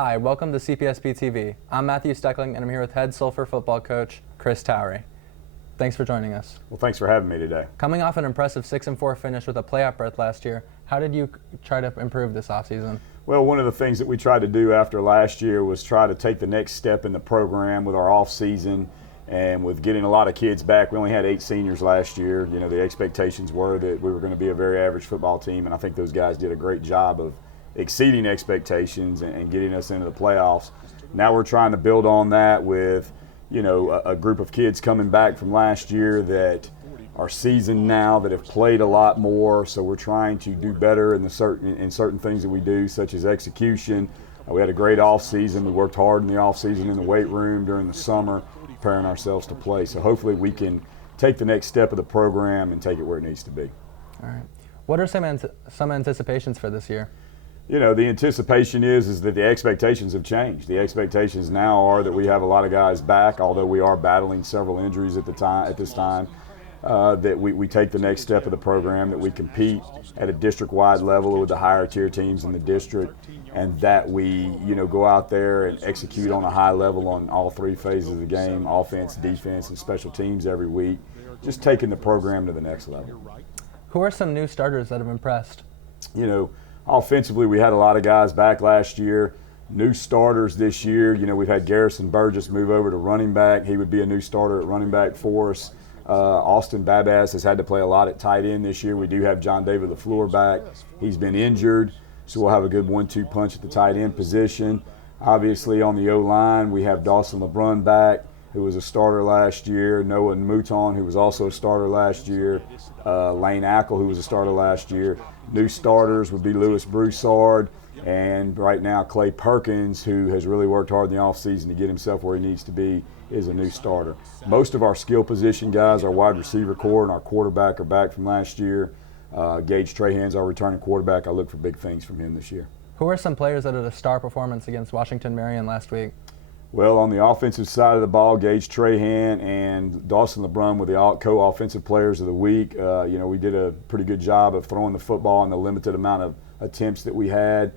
Hi, welcome to CPSB-TV. I'm Matthew Steckling, and I'm here with head Sulphur football coach Chris Towery. Thanks for joining us. Well, thanks for having me today. Coming off an impressive 6-4 finish with a playoff berth last year, how did you try to improve this offseason? Well, one of the things that we tried to do after last year was try to take the next step in the program with our offseason and with getting a lot of kids back. We only had 8 seniors last year. You know, the expectations were that we were going to be a very average football team, and I think those guys did a great job of exceeding expectations and getting us into the playoffs. Now we're trying to build on that with, you know, a group of kids coming back from last year that are seasoned now, that have played a lot more. So we're trying to do better in certain things that we do, such as execution. We had a great off season. We worked hard in the off season in the weight room during the summer, preparing ourselves to play. So hopefully we can take the next step of the program and take it where it needs to be. All right. What are some anticipations for this year? You know, the anticipation is that the expectations have changed. The expectations now are that we have a lot of guys back, although we are battling several injuries at this time. That we take the next step of the program, that we compete at a district-wide level with the higher tier teams in the district, and that we, you know, go out there and execute on a high level on all 3 phases of the game: offense, defense, and special teams every week. Just taking the program to the next level. Who are some new starters that have impressed? You know, offensively, we had a lot of guys back last year. New starters this year, you know, we've had Garrison Burgess move over to running back. He would be a new starter at running back for us. Austin Babas has had to play a lot at tight end this year. We do have John David LaFleur back. He's been injured, so we'll have a good 1-2 punch at the tight end position. Obviously, on the O-line, we have Dawson LeBrun back, who was a starter last year. Noah Mouton, who was also a starter last year. Lane Ackle, who was a starter last year. New starters would be Lewis Broussard, and right now Clay Perkins, who has really worked hard in the offseason to get himself where he needs to be, is a new starter. Most of our skill position guys, our wide receiver core and our quarterback, are back from last year. Gage Trahan's our returning quarterback. I look for big things from him this year. Who are some players that had a star performance against Washington-Marion last week? Well, on the offensive side of the ball, Gage Trahan and Dawson LeBrun were the co-offensive players of the week. You know, we did a pretty good job of throwing the football in the limited amount of attempts that we had.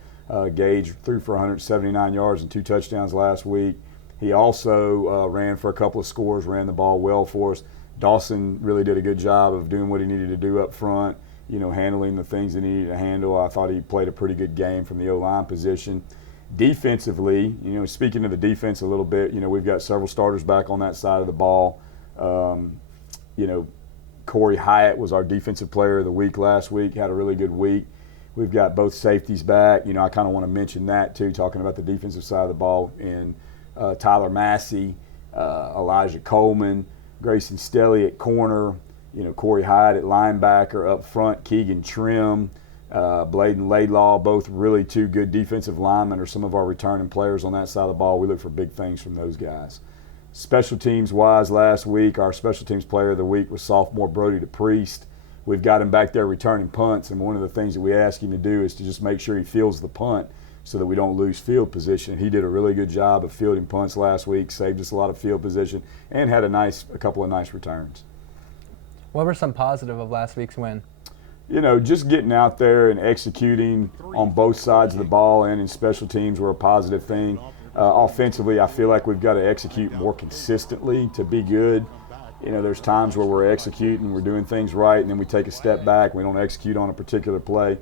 Gage threw for 179 yards and 2 touchdowns last week. He also ran for a couple of scores, ran the ball well for us. Dawson really did a good job of doing what he needed to do up front, you know, handling the things that he needed to handle. I thought he played a pretty good game from the O-line position. Defensively, you know, speaking of the defense a little bit, you know, we've got several starters back on that side of the ball. You know, Corey Hyatt was our defensive player of the week last week, had a really good week. We've got both safeties back. You know, I kind of want to mention that too, talking about the defensive side of the ball, in Tyler Massey, Elijah Coleman, Grayson Stelly at corner, you know, Corey Hyatt at linebacker, up front Keegan Trim, Bladen Laidlaw, both really 2 good defensive linemen, are some of our returning players on that side of the ball. We look for big things from those guys. Special teams wise, last week our special teams player of the week was sophomore Brody DePriest. We've got him back there returning punts, and one of the things that we ask him to do is to just make sure he fields the punt so that we don't lose field position. He did a really good job of fielding punts last week, saved us a lot of field position, and had a couple of nice returns. What were some positive of last week's win? You know, just getting out there and executing on both sides of the ball and in special teams were a positive thing. Offensively, I feel like we've got to execute more consistently to be good. You know, there's times where we're executing, we're doing things right, and then we take a step back, we don't execute on a particular play.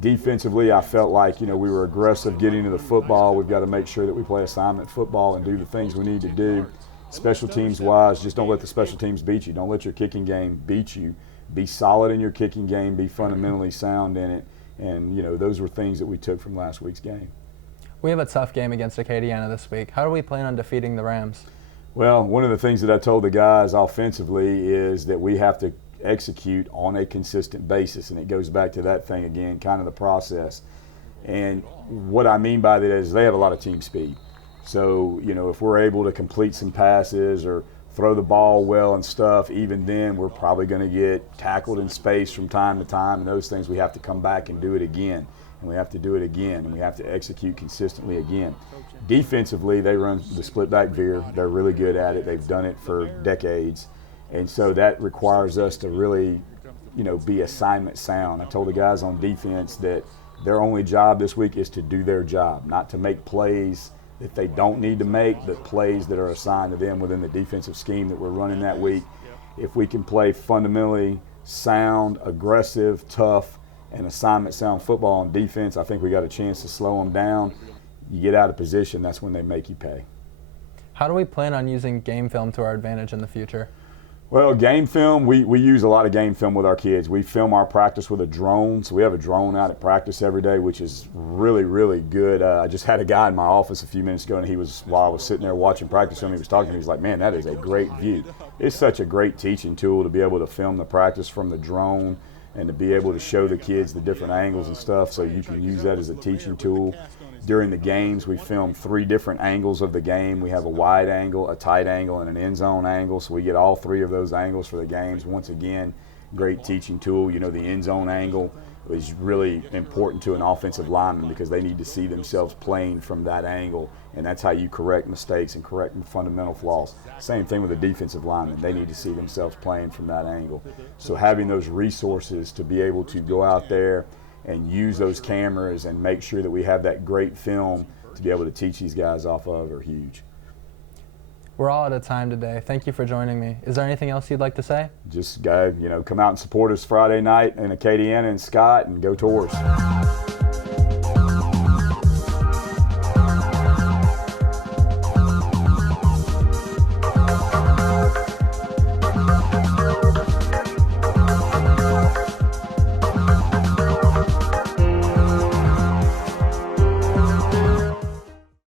Defensively, I felt like, you know, we were aggressive getting to the football. We've got to make sure that we play assignment football and do the things we need to do. Special teams wise, just don't let the special teams beat you. Don't let your kicking game beat you. Be solid in your kicking game, be fundamentally sound in it, and, you know, those were things that we took from last week's game. We have a tough game against Acadiana this week. How do we plan on defeating the Rams? Well, one of the things that I told the guys offensively is that we have to execute on a consistent basis, and it goes back to that thing again, kind of the process. And what I mean by that is they have a lot of team speed. So, you know, if we're able to complete some passes or throw the ball well and stuff, even then we're probably going to get tackled in space from time to time, and those things we have to come back and do it again, and we have to do it again, and we have to execute consistently again. Defensively, they run the split back veer. They're really good at it. They've done it for decades, and so that requires us to really, you know, be assignment sound. I told the guys on defense that Their only job this week is to do their job, not to make plays that they don't need to make, but plays that are assigned to them within the defensive scheme that we're running that week. If we can play fundamentally sound, aggressive, tough, and assignment sound football on defense, I think we got a chance to slow them down. You get out of position, that's when they make you pay. How do we plan on using game film to our advantage in the future? Well, game film, we use a lot of game film with our kids. We film our practice with a drone, so we have a drone out at practice every day, which is really, really good. I just had a guy in my office a few minutes ago, and while I was sitting there watching practice, and he was talking to me, he was like, man, that is a great view. It's such a great teaching tool to be able to film the practice from the drone and to be able to show the kids the different angles and stuff, so you can use that as a teaching tool. During the games, we film 3 different angles of the game. We have a wide angle, a tight angle, and an end zone angle, so we get all 3 of those angles for the games. Once again, great teaching tool. You know, the end zone angle is really important to an offensive lineman because they need to see themselves playing from that angle, and that's how you correct mistakes and correct fundamental flaws. Same thing with the defensive lineman. They need to see themselves playing from that angle. So having those resources to be able to go out there and use those cameras and make sure that we have that great film to be able to teach these guys off of are huge. We're all out of time today. Thank you for joining me. Is there anything else you'd like to say? Just come out and support us Friday night in Acadiana and Scott, and go Tours.